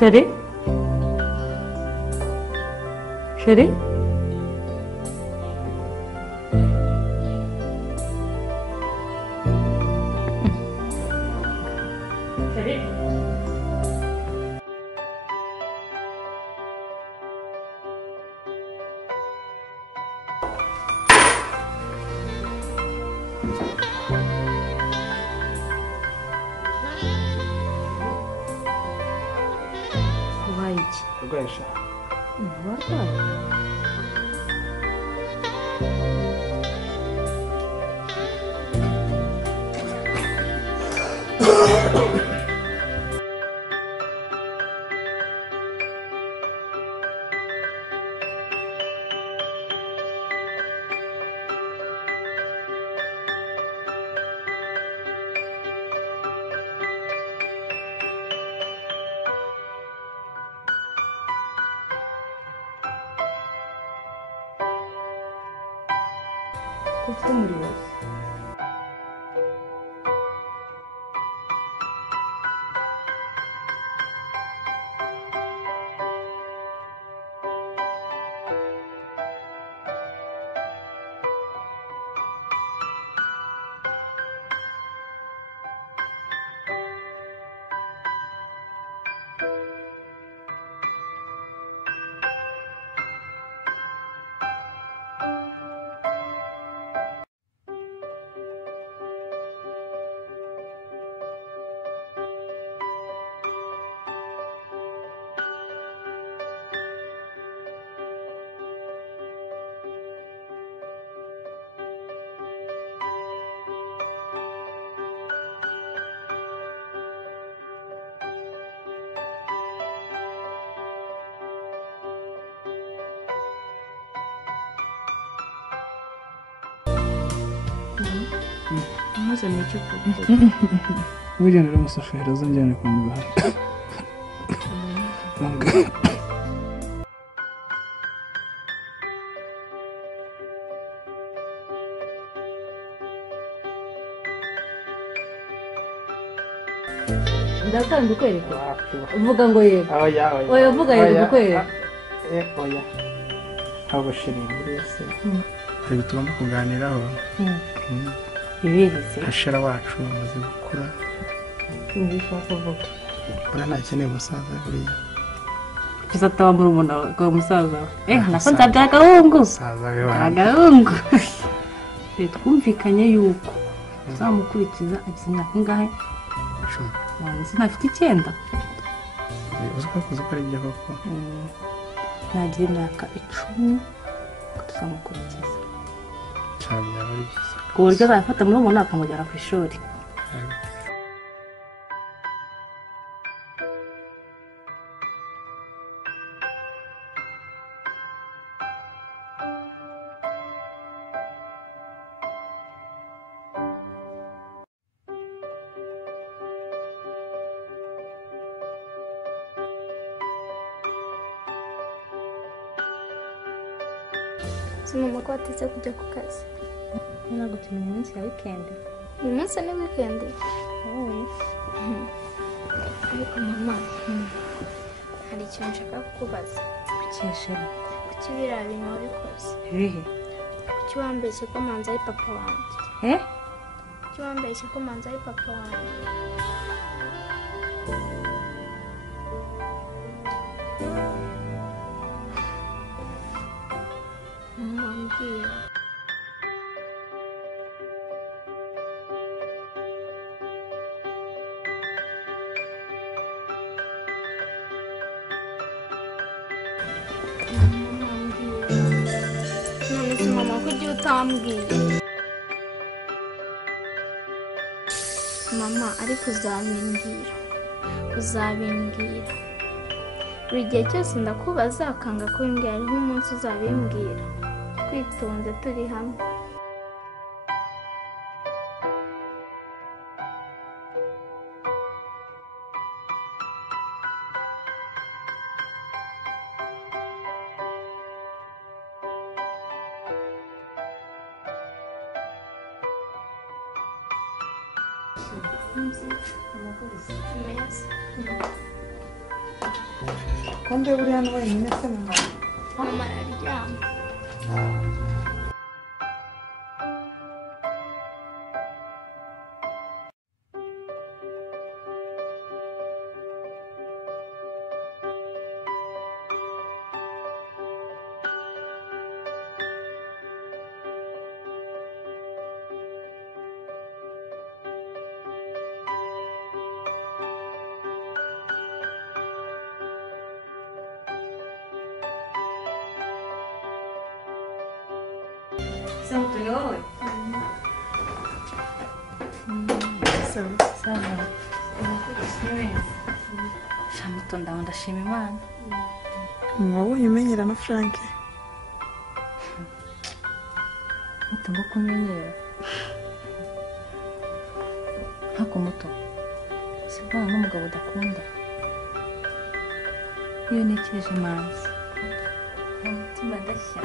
Chérie? Chérie? Chérie? Rwesha. Ufite umuriro. Maze nicyo kuvuga. Ujyanira umusafiri azanjyana kwa muganga. Ndakanda ukwereka. Uvuga ngo yego. Oya uvuga yego ukwereka. Oya. Haba shiri wese. Hari tugomba kuganiraho. Ibirisi. Ashara wacu amaze gukura. Ndishaka kuvuga. Bora ntakeneye umusaza buriya. Tuzataba muri umuntu wa musaza. Nako nzabya agahungu. Musaza we wanjye. Agahungu. Twumvikanye yuko uzamukurikiza agize imyaka ingahe? 10. Manzi ntafite 9. Uziko kuzi ko ari byo koko. Nagira imyaka 10 tuzamukurikiza. Cyane yabari byiza. Ku buryo azafata muri umuntu akamujyana ku ishuri. Mama ko watetse kujya ku kazi. Ntabwo tumenya iminsi ya weekend. Uyu munsi ni weekend. Ariko mama, hari ikintu nshaka kukubaza. Ukeshera. Kuki biriya bintu wabikoze? Ibihe? Kuki wambeshye ko Manzi ari papa wanjye? Kuki wambeshye ko Manzi ari papa wanjye? Mbwira. None se mama kuki utambwiye? Mama ariko uzabimbwira. Buri gihe cyose ndakubaza akanga kubimbwira, hariho umunsi uzabimbwira. Twitonze turi hamwe. Manzi, amakuru. Meza. Konde buri hano wenyine se mama. mama araryama. Sawa ni wowe? Sawa. Sawa. Shamuto ndashima Imana. Wabonye umenyera na Frank. Muto kumenyera. Hako muto. Sibana n'umugabo udakunda. Iyo nekeje Manzi. Umutima ndashya.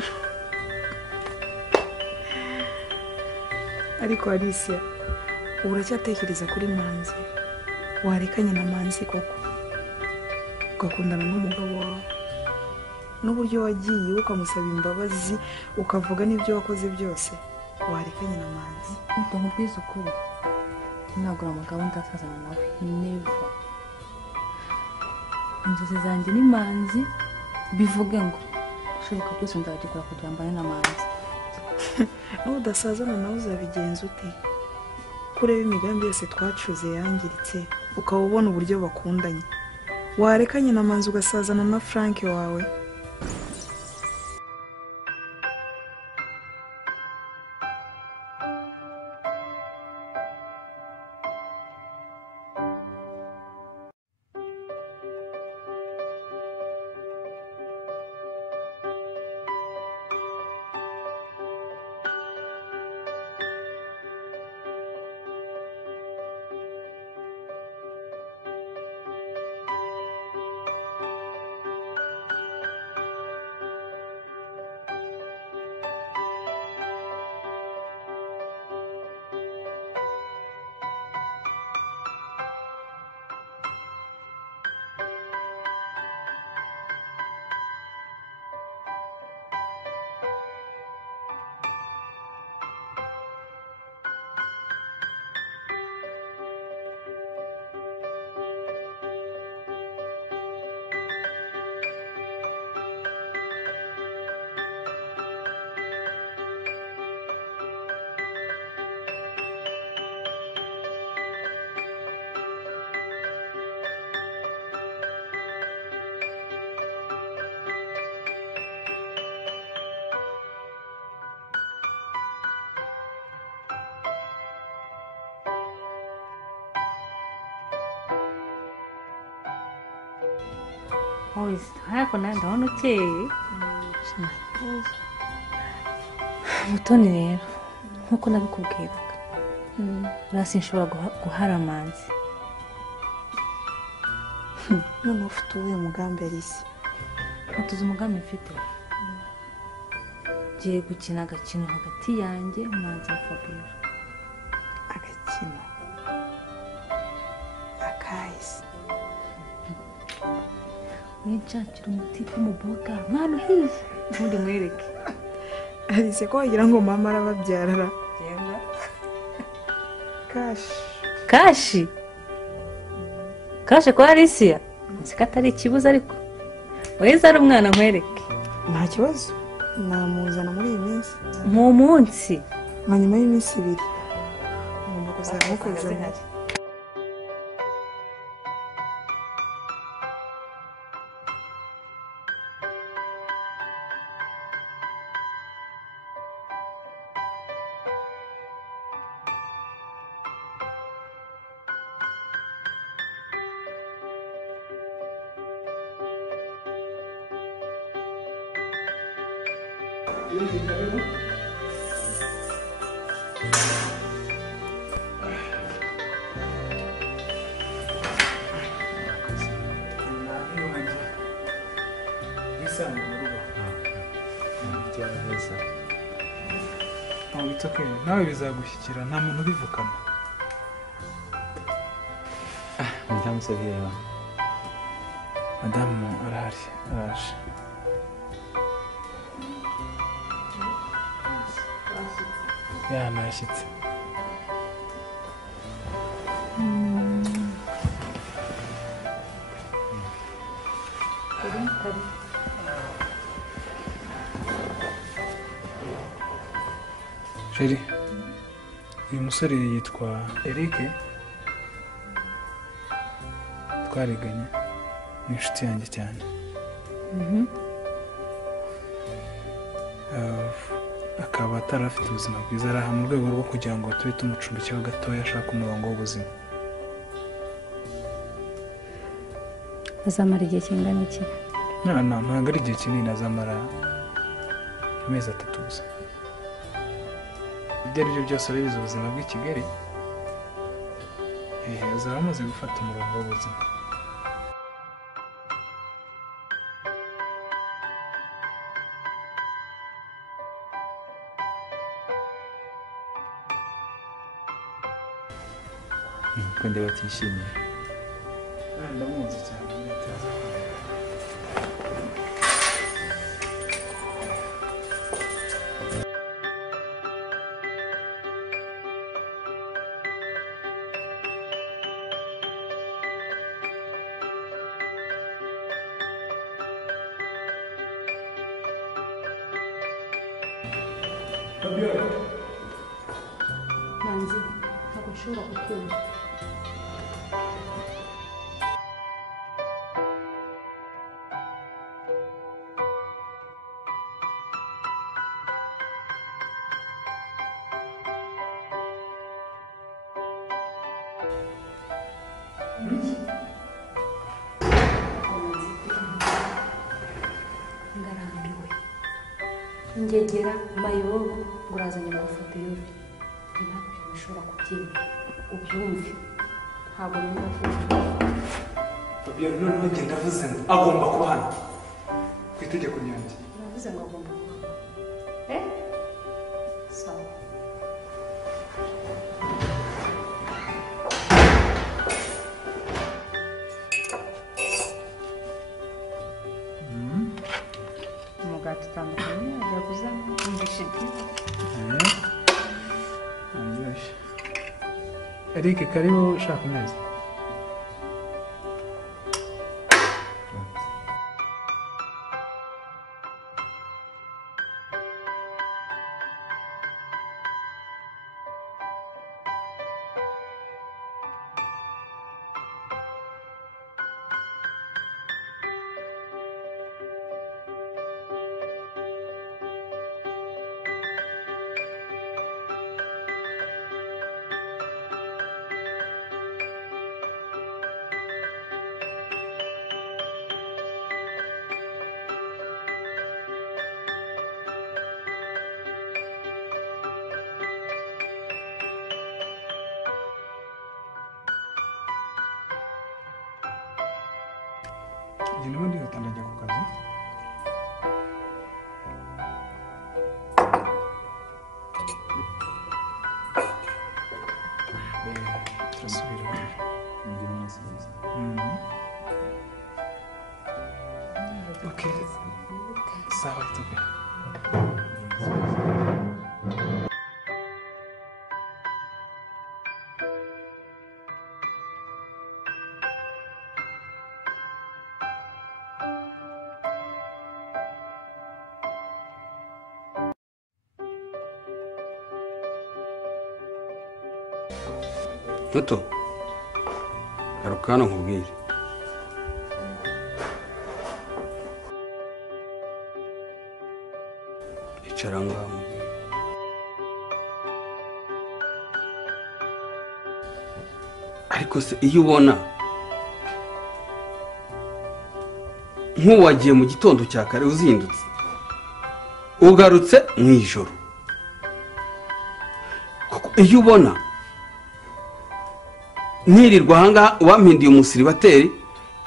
Ariko Alicia, uracyatekereza kuri Manzi. Warekanye na Manzi koko. Ugakundana n'umugabo wawe. N'uburyo wagiye ukamusaba imbabazi, ukavuga n'ibyo wakoze byose. Warekanye na Manzi. Muto nkubwiza ukuri. Nagura umugabo ndasazana nawe. Never. Inzozi zanjye ni Manzi, bivuge ngo ushoboka byose ndagikora kugira mbane na Manzi. N'udasazana nawe uzabigenza ute? Kureba imigambi yose twacuze yangiritse, ukaba ubona uburyo bakundanye. Warekanye na Manzi ugasazana na Frank wawe. Always, hako na ndabona ukeye. Mutoni rero, nkuko nabikubwiraga. Rasi nshobora guhara Manzi. None ufite uwuhe mugambi Alicia? Utuze umugambi mfite. Giye gukina agakino hagati yanjye Manzi na Fabiola. Agakino. Akahise. Winshakira umuti w'umuboga. Mwana uhiye. Ubundi mwereke. Alicia ko wagira ngo mama arababyarara. Genda. Kashi. Kashi? Kashi kwa Alicia? Nzi ko atari ikibuza ariko. Weza ari umwana nkwereke. Nta kibazo. Namuzana muri iyi minsi. Mu munsi. Nka nyuma y'iminsi 2. Ngomba kuzamukuzana. nawe bizagushyikira nta muntu ubivukana. Ndamusabira. madamu arahari araje. Nashyitse. Sheri, uyu musore yitwa Eric, twariganye, ni inshuti yanjye cyane. Akaba atarafite ubuzima bwiza, araha mu rwego rwo kugira ngo tube tumucumbikiraho gatoya, ashaka umurongo w'ubuzima. azamara igihe kingana iki? Ntabwo ari igihe kinini, azamara amezi 3 gusa. Ibyo ari byo byose urabizi ubuzima bw'i Kigali, azaba amaze gufata umurongo w'ubuzima. Kandi batishimiye. Ndamuzi cyane. Manzi, ntabwo nshobora kukumva. Ngarambiwe. Ngegera mayobo ngurazanye amafoto y'ubu. Ntabwo bishobora kubyina. Ubyumve. Ntabwo numva ko Fabien noneho ngenda avuze ngo agomba kuba hano. Ku itegeko ryanjye. navuze ngo agomba kuba. Sawa. Umugati utandukanye ajya kuzana umvishe byiza. Aryoshye. Eric, karibu ushaka amezi. Ndimo ndihuta ndajya ku kazi. Turasubira. Ngira umunsi mwiza. Okay. Sawa, tupe. Toto, garuka hano nkubwire. Icara ngaho. Ariko se iyo ubona nk'uwagiye mu gitondo cya kare uzindutse, ugarutse mu ijoro, iyo ubona nirirwa ahangaha wampindiye umusiribateri,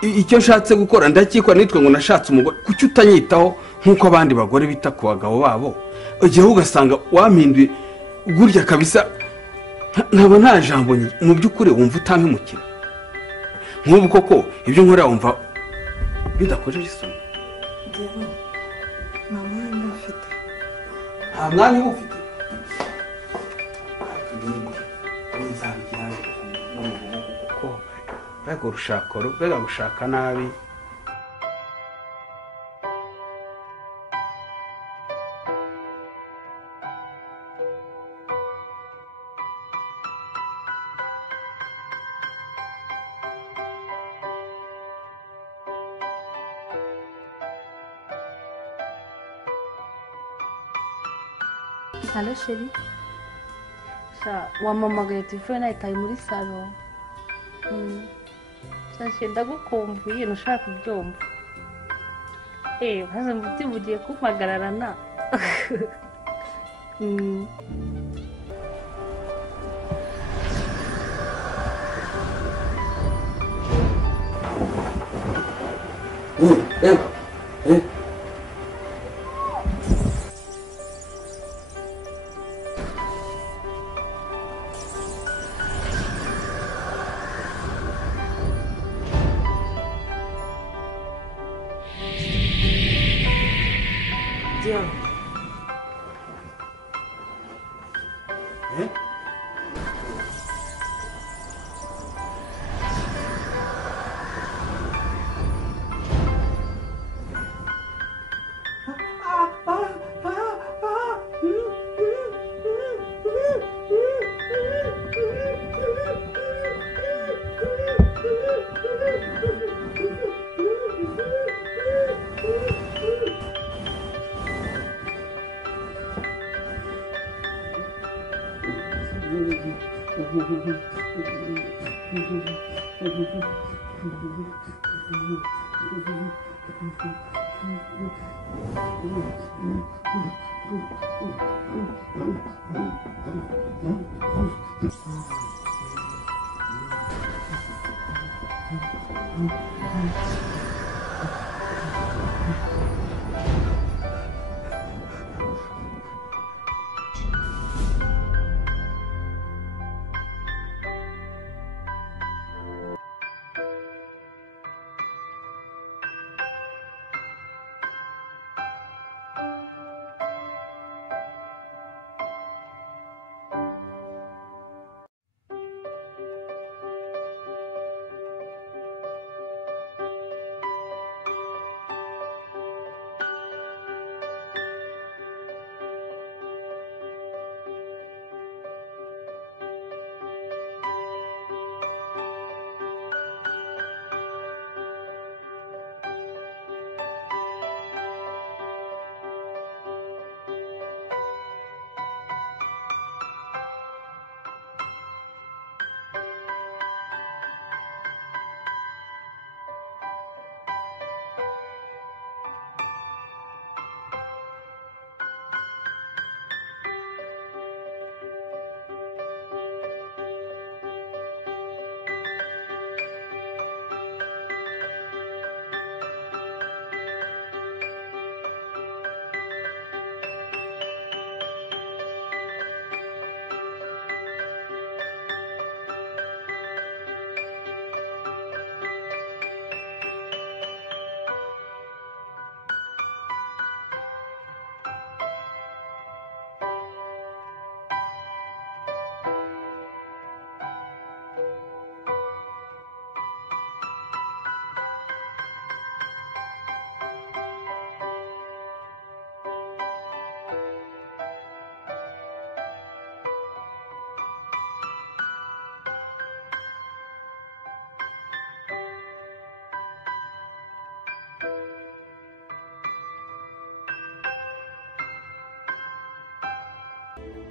icyo nshatse gukora ndakikora nitwe ngo nashatse umugore, kuki utanyitaho nk'uko abandi bagore bita ku bagabo babo, igihe ugasanga wampinduye gurya kabisa, nkaba nta jambo mu by'ukuri wumva utampemukira nk'ubu koko ibyo nkora wumva bidakojeje isoni. Njyewe nta mwanya mfite. Nta mwanya uba ufite. Ntizabigira kuko mbega urushako mbega gushaka nabi. Halo sheri. Wamamagaye telefone nayitaye muri salo. Sashe ndagukumbuye nushaka kubyumva. Haza mutibugiye kumpagararana.